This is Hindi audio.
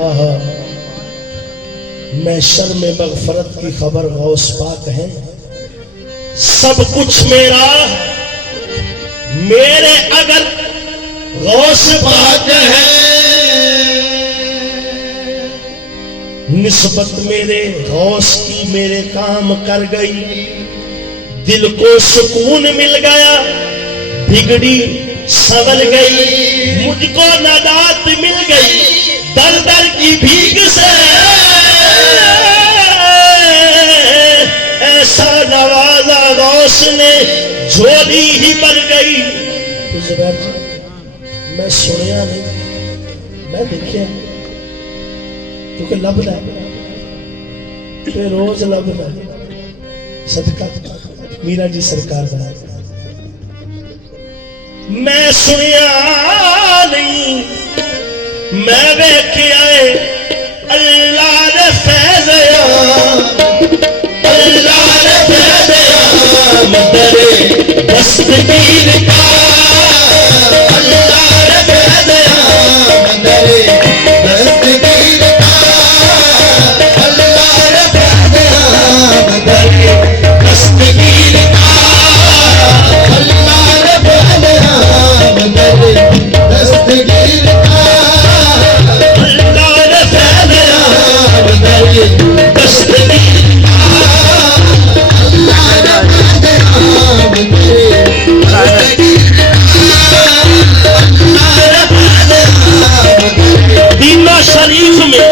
आहा, महशर में मगफरत की खबर गौस पाक है। सब कुछ मेरा मेरे अगर गौस पाक है, निस्बत मेरे गौस की मेरे काम कर गई। दिल को सुकून मिल गया, बिगड़ी संभल गई। मुझको नादात मिल गई दर दर की भीख से। ऐसा नवाजा गौस ने झोली ही भर गई। तो जुबैर जी, मैं सुनिया नहीं, मैं देखिया, क्योंकि लभदा है रोज लभदा है। सदका मीरा जी सरकार का मैं सुनिया नहीं, मैं वेख्या अल्लाह ने फैज़ अल्लाह ने फैज़ मदरे दस्तगीर का। अल्लाह ने फैज़ मदरे दस्तगीर का। अल्लाह ने फैज़ मदरे दस्तगीर का। अल्लाह ने फैज़ मदरे दस्तगीर का। अल्लाह ने फैज़ मदरे दस्तगीर का। अल्लाह ने फैज़ मदरे दीना शरीफ में